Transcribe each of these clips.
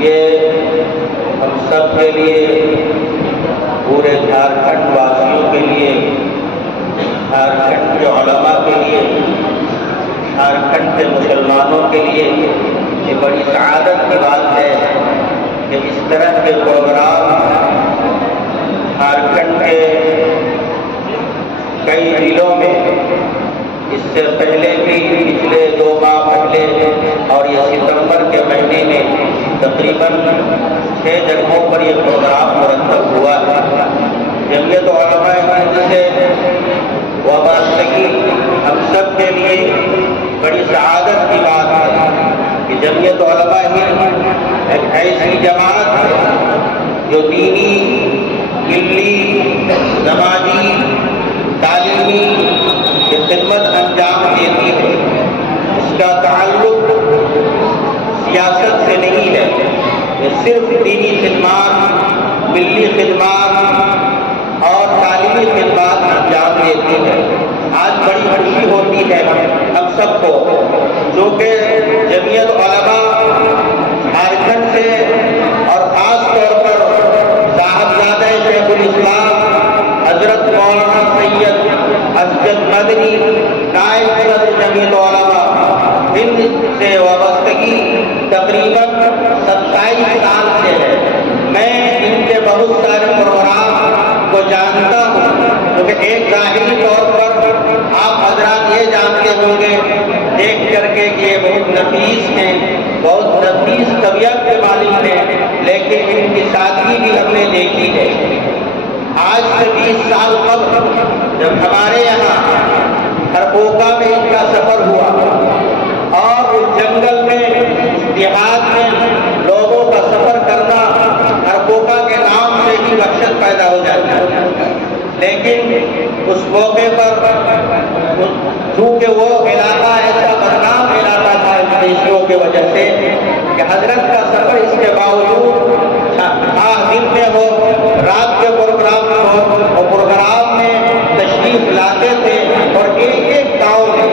یہ ہم سب کے لیے، پورے جھارکھنڈ واسیوں کے لیے، جھارکھنڈ کے علماء کے لیے، جھارکھنڈ کے مسلمانوں کے لیے یہ بڑی سعادت کی بات ہے کہ اس طرح کے پروگرام جھارکھنڈ کے کئی ضلعوں میں اس سے پہلے بھی پچھلے 2 ماہ پہلے اور یہ ستمبر کے مہینے میں تقریباً 6 جگہوں پر یہ پروگرام مرتب ہوا ہے۔ جمعیت علماء ہند سے وابستگی ہم سب کے لیے بڑی سعادت کی بات ہے کہ جمعیت علماء ہند ایک ایسی جماعت ہے جو دینی، علمی، سماجی، تعلیمی کی خدمت انجام دیتی ہے۔ اس کا تعلق سیاست سے نہیں ہے، یہ صرف دینی خدمات، ملی خدمات اور تعلیمی خدمات انجام دیتی ہے۔ آج بڑی خوشی ہوتی ہے ہم سب کو، جو کہ جمعیت علماء جھارکھنڈ سے اور خاص طور پر صاحبزادہ شیخ الاسلام حضرت مولانا سید اسجد مدنی نائب صدر جمعیت علماء ہند سے وابستگی تقریباً 27 سال سے ہے۔ میں ان کے بہت سارے پروگرام کو جانتا ہوں، کیونکہ ایک ظاہری طور پر آپ حضرات یہ جانتے ہوں گے دیکھ کر کے کہ یہ بہت نفیس ہیں، بہت نفیس طبیعت کے مالک ہیں، لیکن ان کی سادگی بھی ہم نے دیکھی ہے۔ آج سے 20 سال قبل جب ہمارے یہاں خرپوکا میں ان کا سفر ہوا اور اس جنگل میں، اس دیہات میں لوگوں کا سفر کرنا خرپوکا کے نام سے ہی وحشت پیدا ہو جاتی ہے، لیکن اس موقع پر چونکہ وہ علاقہ ایسا بدنام علاقہ تھا ویدیشیوں کی وجہ سے کہ حضرت کا سفر اس کے باوجود دن میں ہو، رات کے پروگرام ہو، اور پروگرام میں تشریف لاتے تھے اور ایک گاؤں میں،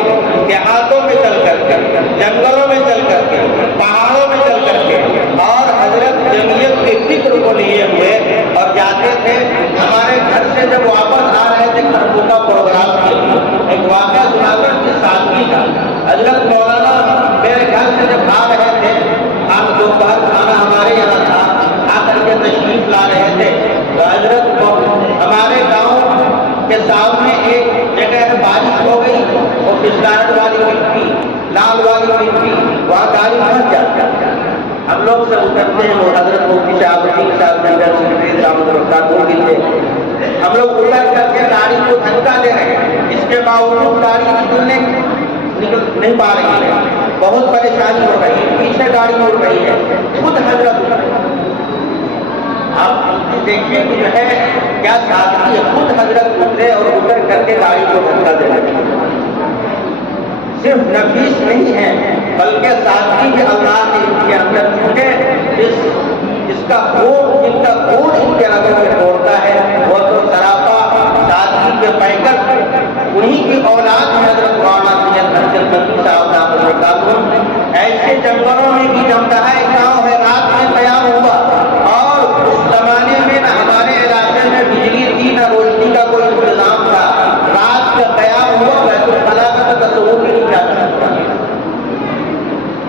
دیہاتوں میں چل کر کے، جنگلوں میں چل کر کے، پہاڑوں میں چل کر کے، اور حضرت جمعیت کی فکر کو لیے ہوئے اور جاتے تھے۔ ہمارے گھر سے جب واپس آ رہے تھے خرپوکا پروگرام کے ایک واقعہ سنا کر کی سادگی کا، حضرت مولانا میرے گھر سے جب آ رہے تھے، دوپہر کھانا ہمارے یہاں تھا، آ کر کے تشریف لا رہے تھے تو حضرت کو ہمارے گاؤں کے سامنے ایک جگہ ہے، بارش ہو گئی اور پھسلن والی مٹی، لال والی مٹی، وہاں گاڑی پھنس جاتی ہے۔ ہم لوگ سے اترتے ہیں، وہ حضرت مفتی صاحب جنرل سیکرٹری رحمۃ اللہ کو بھی تھے، ہم لوگ اتر کر کے گاڑی کو دھکا دے رہے ہیں، اس کے باوجود گاڑی نکل نہیں پا رہی ہے، بہت پریشانی ہو رہی ہے، پیچھے گاڑی مڑ رہی ہے۔ خود حضرت، آپ دیکھیے کہ جو ہے کیا سادگی ہے، خود حضرت اترے اور اتر کر کے گاڑی کو دھکا دے رہے ہیں۔ صرف نفیس نہیں ہے بلکہ سادگی بھی اللہ نے ان کے اندر، کیونکہ جس کا خون، جن کا خون ان کے رگوں میں دوڑتا ہے وہ تو سراپا سادگی کے پیکر، انہی کی اولاد میں حضرت مولانا سید اسجد مدنی صاحب نام اللہ۔ ایسے جنگلوں میں بھی جب ہے گاؤں ہے، رات میں قیام ہوا اور اس زمانے میں نہ ہمارے علاقے میں بجلی تھی نہ روشنی کا کوئی انتظام تھا، رات کا قیام ہوا، بیت الخلا کا تصور بھی نہیں جا سکتا۔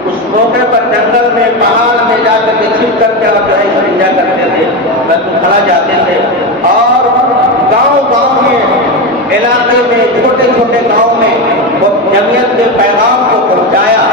اس موقع پر جنگل میں، پہاڑ میں جا کر کے چھپ کر کے اور جو ہے استنجا کرتے تھے، بیت الخلا جاتے تھے، اور گاؤں گاؤں میں، علاقے میں، چھوٹے چھوٹے گاؤں میں وہ جمعیت کے پیغام کو پہنچایا